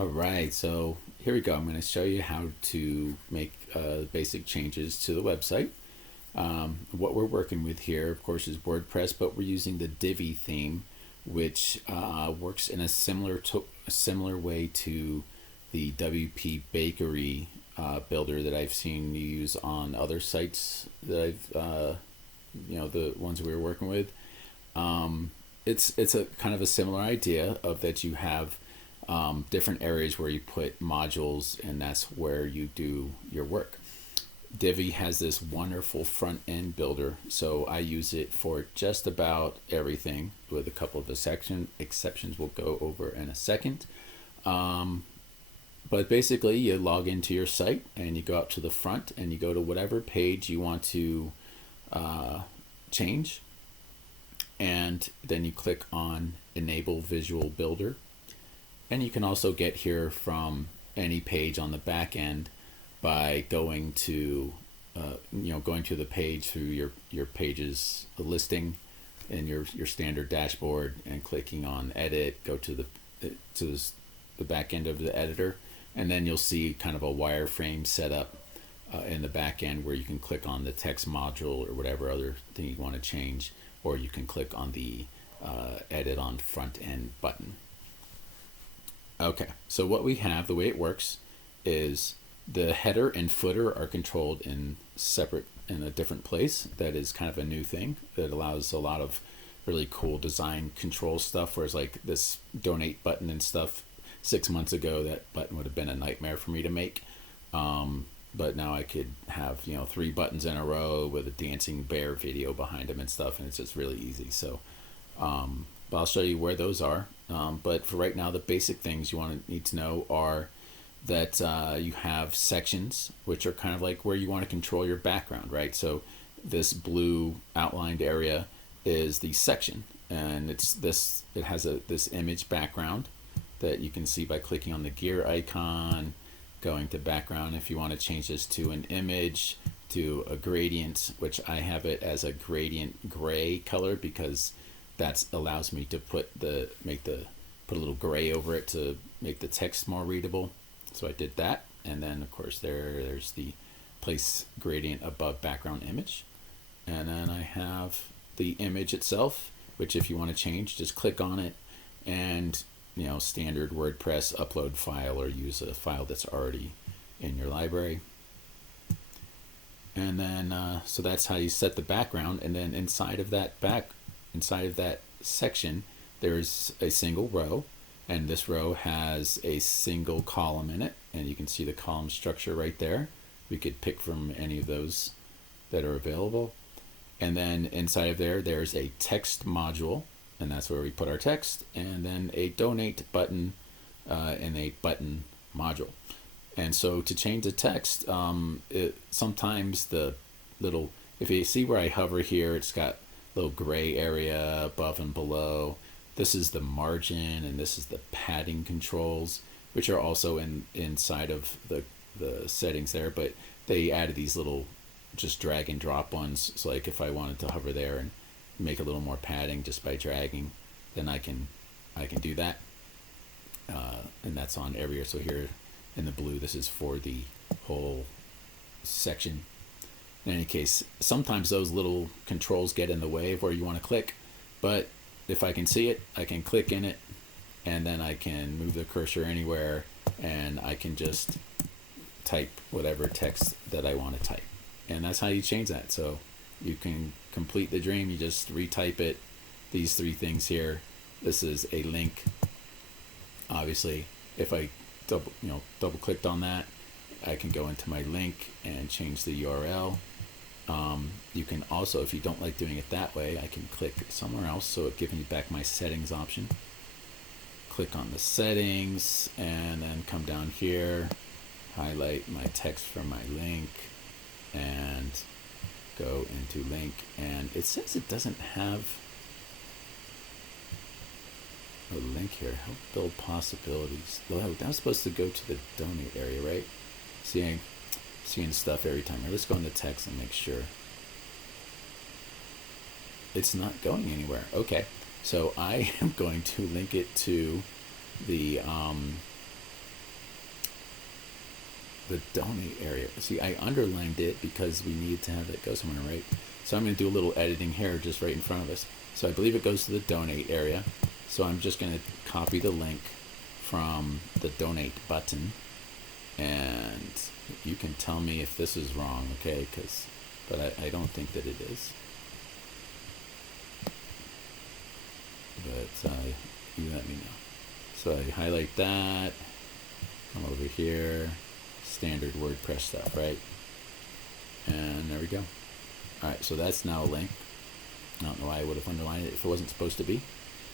All right, so here we go. I'm going to show you how to make basic changes to the website. What we're working with here, of course, is WordPress, but we're using the Divi theme, which works in a similar way to the WP Bakery builder that I've seen you use on other sites that the ones we were working with. It's a kind of a similar idea of that you have different areas where you put modules, and that's where you do your work. Divi has this wonderful front end builder, so I use it for just about everything, with a couple of exceptions we'll go over in a second. But basically, you log into your site and you go out to the front and you go to whatever page you want to change, and then you click on Enable Visual Builder. And you can also get here from any page on the back end by going to going to the page through your pages listing in your standard dashboard, and clicking on Edit, go to the back end of the editor, and then you'll see kind of a wireframe setup in the back end where you can click on the text module or whatever other thing you want to change, or you can click on the Edit on front end button. Okay, so what we have, the way it works, is the header and footer are controlled in a different place. That is kind of a new thing that allows a lot of really cool design control stuff. Whereas like this donate button and stuff, 6 months ago, that button would have been a nightmare for me to make. But now I could have 3 buttons in a row with a dancing bear video behind them and stuff, and it's just really easy. So but I'll show you where those are. But for right now, the basic things you need to know are that you have sections, which are kind of like where you want to control your background, right? So this blue outlined area is the section, and it has this image background that you can see by clicking on the gear icon, going to background. If you want to change this to an image, to a gradient, which I have it as a gradient gray color because that allows me to put a little gray over it to make the text more readable. So I did that, and then of course there's the place gradient above background image, and then I have the image itself, which if you want to change, just click on it, and standard WordPress upload file, or use a file that's already in your library. And then so that's how you set the background, and then inside of that section, there's a single row, and this row has a single column in it, and you can see the column structure right there. We could pick from any of those that are available. And then inside of there's a text module, and that's where we put our text, and then a donate button and a button module. And so to change the text, sometimes if you see where I hover here, it's got little gray area above and below. This is the margin, and this is the padding controls, which are also inside of the settings there, but they added these little just drag and drop ones. So like if I wanted to hover there and make a little more padding just by dragging, then I can do that. And that's on everywhere. So here in the blue, this is for the whole section. In any case, sometimes those little controls get in the way of where you want to click, but if I can see it, I can click in it, and then I can move the cursor anywhere, and I can just type whatever text that I want to type. And that's how you change that. So you can complete the dream. You just retype it. These 3 things here. This is a link. Obviously, if I double clicked on that, I can go into my link and change the URL. You can also, if you don't like doing it that way, I can click somewhere else, so it gives me back my settings option. Click on the settings, and then come down here, highlight my text from my link, and go into link. And it says it doesn't have a link here. Help build possibilities. That was supposed to go to the donate area, right? Seeing stuff every time. Let's go into text and make sure. It's not going anywhere. Okay, so I am going to link it to the the donate area. See, I underlined it because we need to have it go somewhere, right? So I'm going to do a little editing here just right in front of us. So I believe it goes to the donate area. So I'm just going to copy the link from the donate button, and you can tell me if this is wrong, okay? But I don't think that it is. But you let me know. So I highlight that, come over here, standard WordPress stuff, right? And there we go. All right, so that's now a link. I don't know why I would have underlined it if it wasn't supposed to be.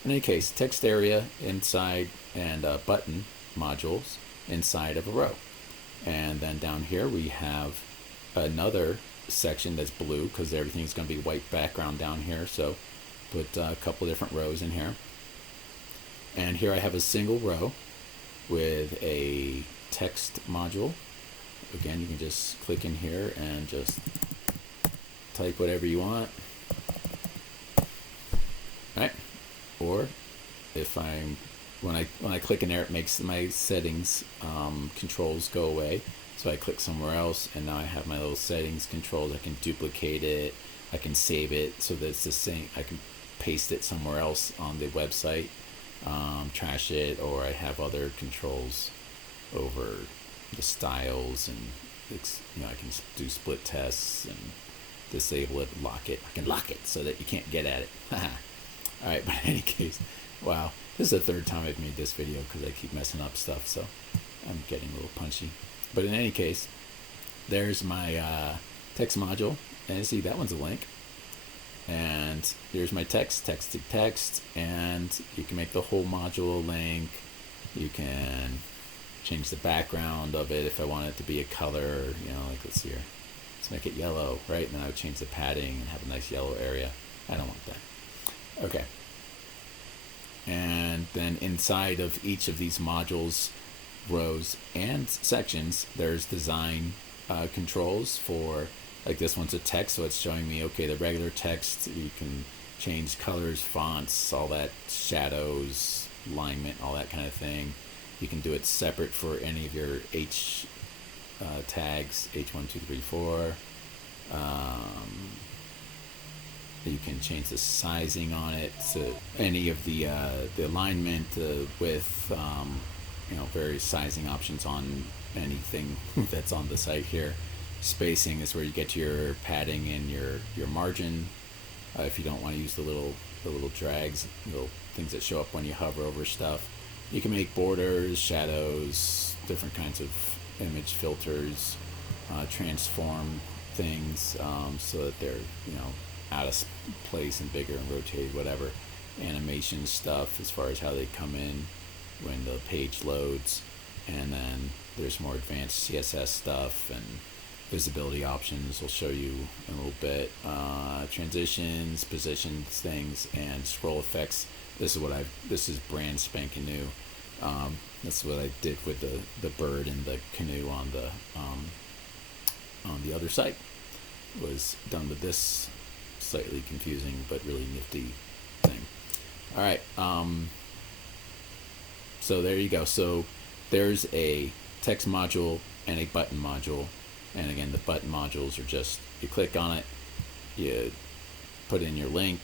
In any case, text area inside and button modules inside of a row. And then down here we have another section that's blue because everything's going to be white background down here. So put a couple of different rows in here. And here I have a single row with a text module. Again, you can just click in here and just type whatever you want. Right? Or if when I click in there, it makes my settings controls go away. So I click somewhere else, and now I have my little settings controls. I can duplicate it. I can save it so that it's the same. I can paste it somewhere else on the website, trash it, or I have other controls over the styles, and I can do split tests and disable it, lock it. I can lock it so that you can't get at it. All right, but in any case, wow, this is the third time I've made this video because I keep messing up stuff, so I'm getting a little punchy. But in any case, there's my text module, and see, that one's a link. And here's my text to text, and you can make the whole module a link. You can change the background of it if I want it to be a color, like let's see here. Let's make it yellow, right? And then I would change the padding and have a nice yellow area. I don't want that. Okay. And then inside of each of these modules, rows and sections, there's design controls for, like this one's a text, so it's showing me, okay, the regular text, you can change colors, fonts, all that, shadows, alignment, all that kind of thing. You can do it separate for any of your H tags, H1, 2, 3, 4. You can change the sizing on it, so any of the alignment, width, various sizing options on anything that's on the site here. Spacing is where you get your padding and your margin. If you don't want to use the little drags, little things that show up when you hover over stuff. You can make borders, shadows, different kinds of image filters, transform things so that they're out of place and bigger and rotated, whatever. Animation stuff as far as how they come in when the page loads, and then there's more advanced CSS stuff and visibility options. We'll show you in a little bit. Transitions, positions, things, and scroll effects. This is brand spanking new. That's what I did with the bird and the canoe on the other site. Was done with this slightly confusing but really nifty thing. All right. So there you go. So there's a text module and a button module. And again, the button modules are just, you click on it, you put in your link,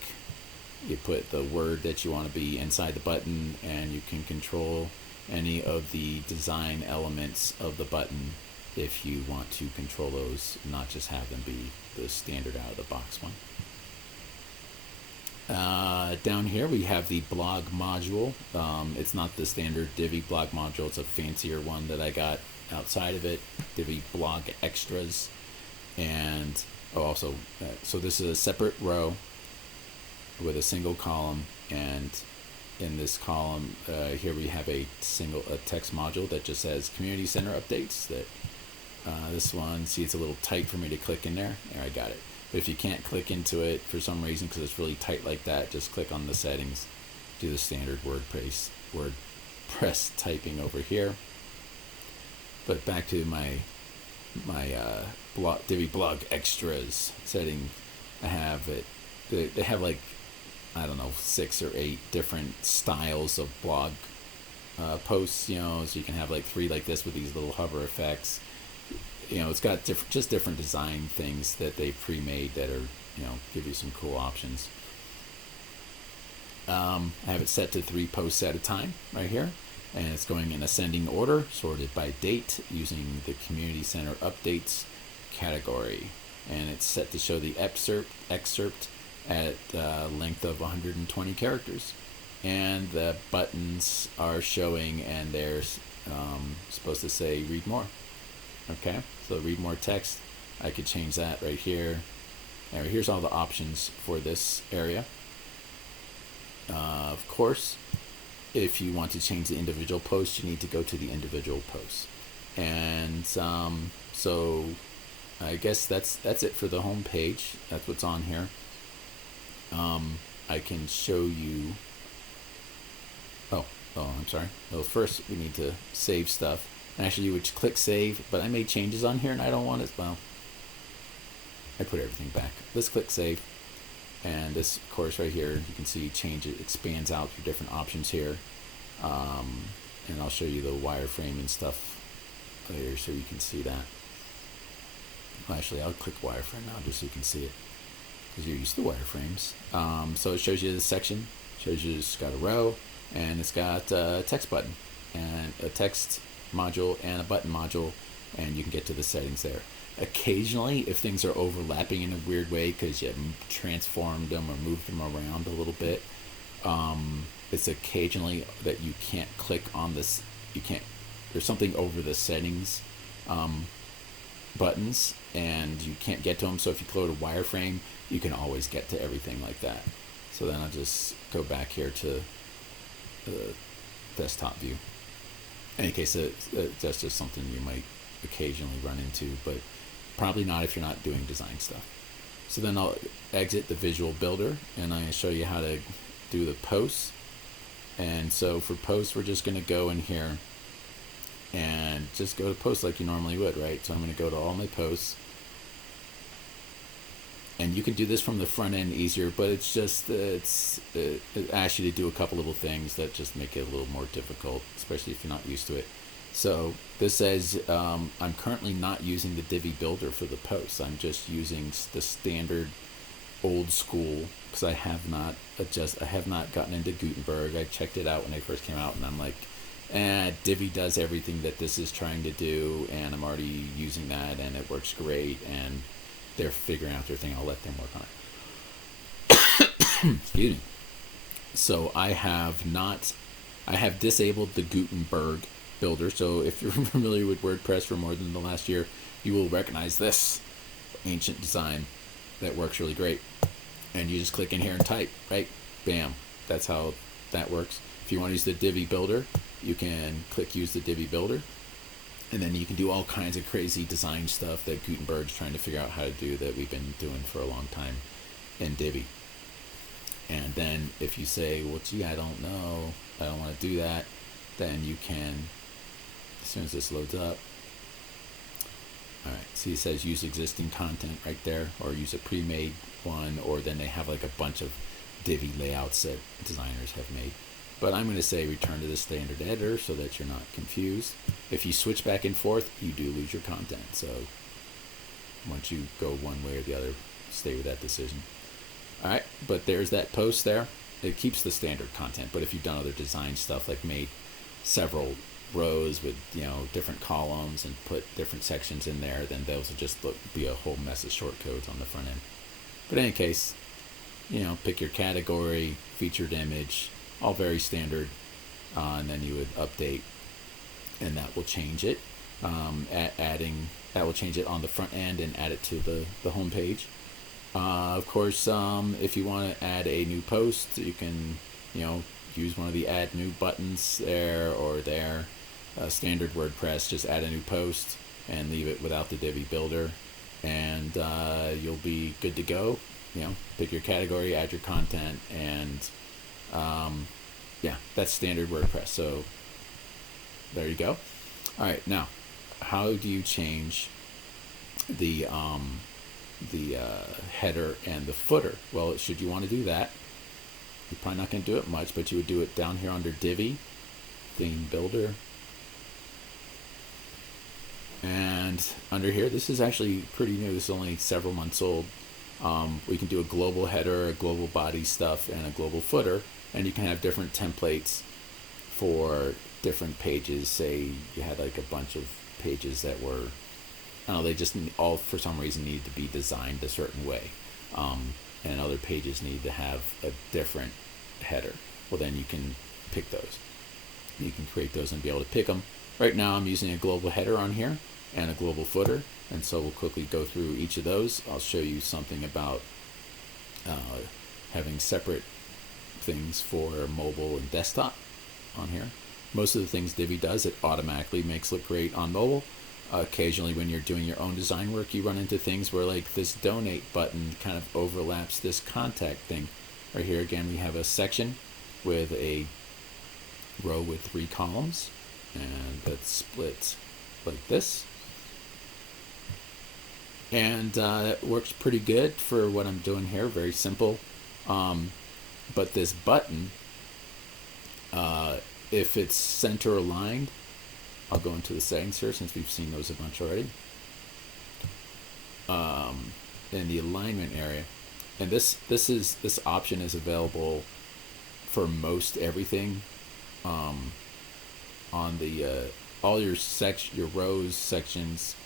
you put the word that you want to be inside the button, and you can control any of the design elements of the button if you want to control those, not just have them be the standard out of the box one. Down here we have the blog module. It's not the standard Divi blog module, it's a fancier one that I got outside of it, Divi blog extras. And so this is a separate row with a single column, and in this column here we have a text module that just says community center updates. That this one, see, it's a little tight for me to click in there. There, I got it. But if you can't click into it for some reason because it's really tight like that, just click on the settings, do the standard WordPress typing over here. But back to my Divi blog extras setting, I have it. They have like, I don't know, 6 or 8 different styles of blog posts. So you can have like 3 like this with these little hover effects. it's got different design things that they pre-made that are, give you some cool options. I have it set to 3 posts at a time right here, and it's going in ascending order, sorted by date using the Community Center updates category, and it's set to show the excerpt at length of 120 characters, and the buttons are showing, and they're supposed to say read more. Okay, so read more text, I could change that right here. Now here's all the options for this area. Of course, if you want to change the individual posts, you need to go to the individual posts. And so I guess that's it for the home page. That's what's on here. I can show you. Oh, I'm sorry. Well, first we need to save stuff. And actually, you would click save, but I made changes on here, and I don't want it. Well, I put everything back. Let's click save. And this, of course, right here, you can see change it expands out through different options here. And I'll show you the wireframe and stuff later so you can see that. Well, actually, I'll click wireframe now just so you can see it, because you're used to wireframes. So it shows you the section, shows you it's got a row, and it's got a text button, and a text module, and a button module, and you can get to the settings there. Occasionally, if things are overlapping in a weird way because you transformed them or moved them around a little bit, it's occasionally that you can't click on this. There's something over the settings buttons, and you can't get to them. So if you go to wireframe, you can always get to everything like that. So then I'll just go back here to the desktop view. In any case, that's just something you might occasionally run into, but probably not if you're not doing design stuff. So then I'll exit the visual builder, and I'm going to show you how to do the posts. And so for posts, we're just going to go in here and just go to posts like you normally would, right? So I'm going to go to all my posts, and you can do this from the front end easier, but it's just it asks you to do a couple little things that just make it a little more difficult, especially if you're not used to it. So this says I'm currently not using the Divi builder for the posts. I'm just using the standard old school, because I have not gotten into Gutenberg. I checked it out when they first came out, and I'm like, Divi does everything that this is trying to do, and I'm already using that, and it works great, and they're figuring out their thing. I'll let them work on it. Excuse me. So I have disabled the Gutenberg builder. So if you're familiar with WordPress for more than the last year, you will recognize this ancient design that works really great. And you just click in here and type, right? Bam. That's how that works. If you want to use the Divi builder, you can click use the Divi builder, and then you can do all kinds of crazy design stuff that Gutenberg's trying to figure out how to do, that we've been doing for a long time in Divi. And then if you say, well, gee, I don't know, I don't want to do that, then you can, as soon as this loads up, all right, see it says use existing content right there, or use a pre-made one, or then they have like a bunch of Divi layouts that designers have made. But I'm going to say return to the standard editor so that you're not confused. If you switch back and forth, you do lose your content. So once you go one way or the other, stay with that decision. All right, but there's that post there. It keeps the standard content, but if you've done other design stuff, like made several rows with different columns and put different sections in there, then those will just be a whole mess of shortcodes on the front end. But in any case, pick your category, featured image, all very standard, and then you would update, and that will change it. That will change it on the front end and add it to the home page. Of course, if you want to add a new post, you can use one of the add new buttons there or there. Standard WordPress, just add a new post and leave it without the Divi builder, and you'll be good to go. Pick your category, add your content, and that's standard WordPress. So there you go. All right, now how do you change the header and the footer? Well, should you want to do that, you're probably not going to do it much, but you would do it down here under Divi, theme builder, and And under here, this is actually pretty new. This is only several months old. We can do a global header, a global body stuff, and a global footer. And you can have different templates for different pages. Say you had like a bunch of pages that were, I don't know, they just all for some reason needed to be designed a certain way. And other pages need to have a different header. Well, then you can pick those. You can create those and be able to pick them. Right now I'm using a global header on here and a global footer, and so we'll quickly go through each of those. I'll show you something about having separate things for mobile and desktop on here. Most of the things Divi does, it automatically makes look great on mobile. Occasionally when you're doing your own design work, you run into things where like this donate button kind of overlaps this contact thing. Right here again we have a section with a row with 3 columns, and that's split like this. And it works pretty good for what I'm doing here, very simple. But this button, if it's center aligned, I'll go into the settings here since we've seen those a bunch already. In the alignment area, and this option is available for most everything. On the all your rows, sections,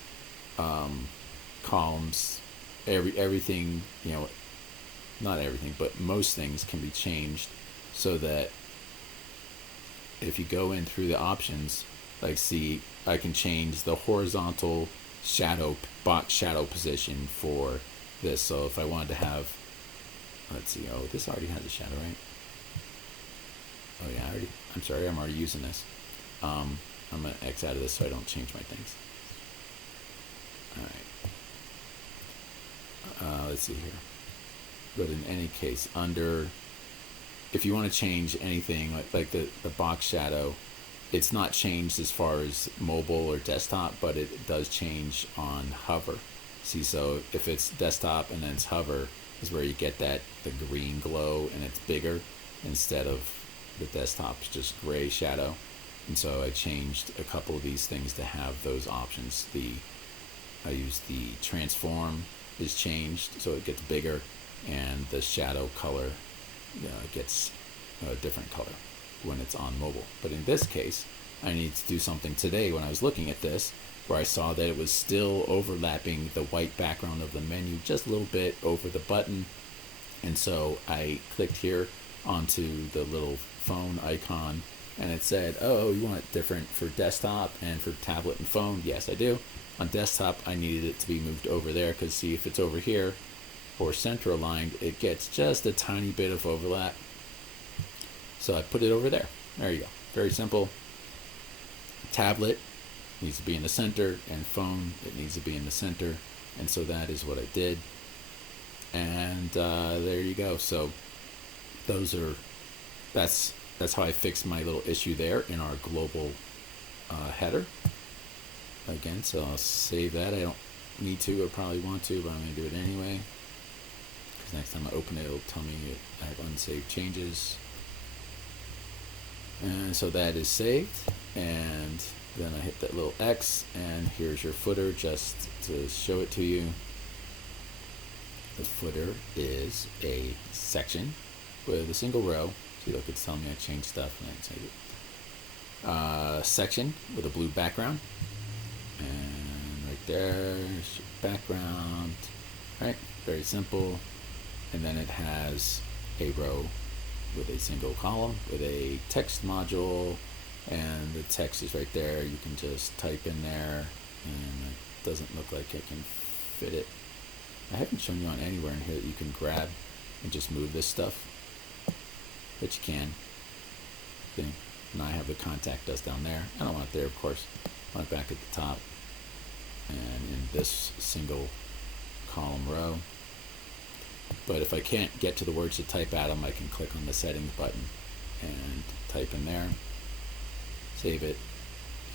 columns, everything, you know, not everything, but most things can be changed so that if you go in through the options, like see, I can change the horizontal shadow, box shadow position for this. So if I wanted to have, let's see, oh, this already has a shadow, right? Oh yeah, I'm sorry, I'm already using this. I'm gonna X out of this so I don't change my things. Alright. Let's see here. But in any case, under, if you want to change anything, like the box shadow, it's not changed as far as mobile or desktop, but it does change on hover. See, so if it's desktop and then it's hover, is where you get the green glow, and it's bigger instead of the desktop's just gray shadow. And so I changed a couple of these things to have those options. I used the transform is changed so it gets bigger, and the shadow color gets a different color when it's on mobile. But in this case, I need to do something today when I was looking at this, where I saw that it was still overlapping the white background of the menu just a little bit over the button. And so I clicked here onto the little phone icon, and it said, oh, you want it different for desktop and for tablet and phone? Yes, I do. On desktop, I needed it to be moved over there, because see, if it's over here or center aligned, it gets just a tiny bit of overlap. So I put it over there. There you go. Very simple. Tablet needs to be in the center, and phone, it needs to be in the center. And so that is what I did. And there you go. So that's how I fixed my little issue there in our global header. Again, so I'll save that. I don't need to, I probably want to, but I'm going to do it anyway. Because next time I open it, it'll tell me I have unsaved changes. And so that is saved. And then I hit that little X, and here's your footer just to show it to you. The footer is a section with a single row. See, look, it's telling me I changed stuff and I didn't save it. Section with a blue background. And right there is your background. Right, very simple. And then it has a row with a single column with a text module, and the text is right there. You can just type in there, and it doesn't look like I can fit it. I haven't shown you on anywhere in here that you can grab and just move this stuff, but you can. Okay. And I have the contact us down there. I don't want it there, of course. I want it back at the top, and in this single column row. But if I can't get to the words to type at them, I can click on the settings button and type in there. Save it.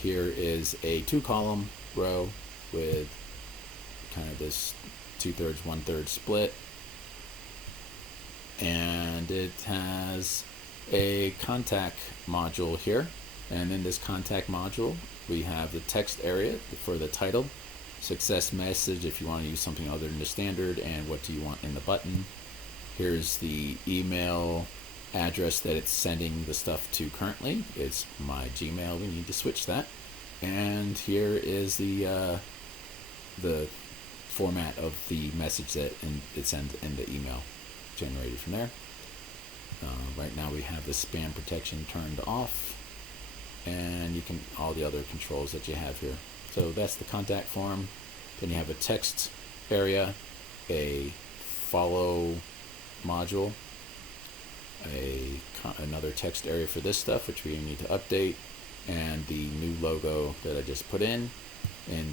Here is a 2-column row with kind of this 2/3, 1/3 split. And it has a contact module here. And in this contact module, we have the text area for the title. success message if you want to use something other than the standard, and what do you want in the button. Here's the email address that it's sending the stuff to currently. It's my Gmail. We need to switch that. And here is the format of the message that it sends in the email generated from there. Right now we have the spam protection turned off, and you can all the other controls that you have here. So that's the contact form. Then you have a text area, a follow module, another text area for this stuff, which we need to update, and the new logo that I just put in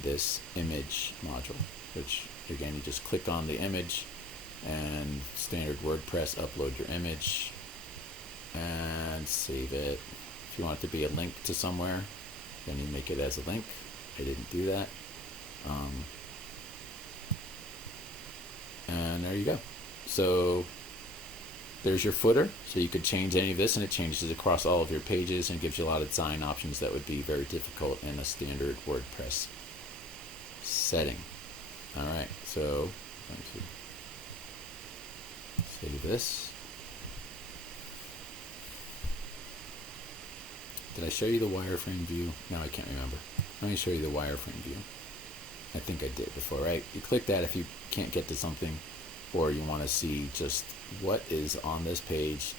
this image module, which again, you just click on the image and standard WordPress, upload your image and save it. If you want it to be a link to somewhere, then you make it as a link. I didn't do that. And there you go. So there's your footer. So you could change any of this, and it changes across all of your pages and gives you a lot of design options that would be very difficult in a standard WordPress setting. All right, so save this. Did I show you the wireframe view? No, I can't remember. Let me show you the wireframe view. I think I did before, right? You click that if you can't get to something, or you want to see just what is on this page.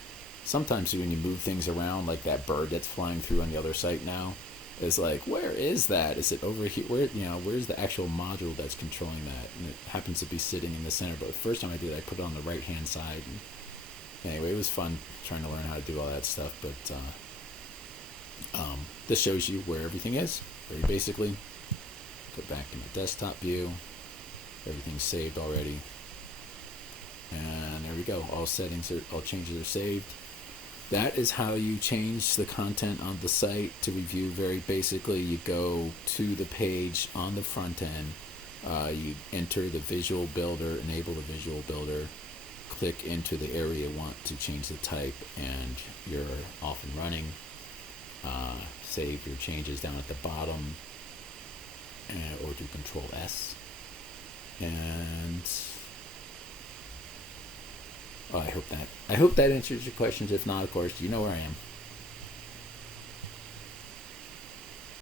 Sometimes when you move things around, like that bird that's flying through on the other site now, is like, where is that? Is it over here? Where's the actual module that's controlling that? And it happens to be sitting in the center. But the first time I did it, I put it on the right hand side. And anyway, it was fun trying to learn how to do all that stuff. But this shows you where everything is, very basically. Go back to my desktop view. Everything's saved already. And there we go. All changes are saved. That is how you change the content on the site. To review very basically, you go to the page on the front end. You enter the visual builder, enable the visual builder, click into the area you want to change the type, and you're off and running. Save your changes down at the bottom, or do Control S. And I hope that answers your questions. If not, of course, you know where I am.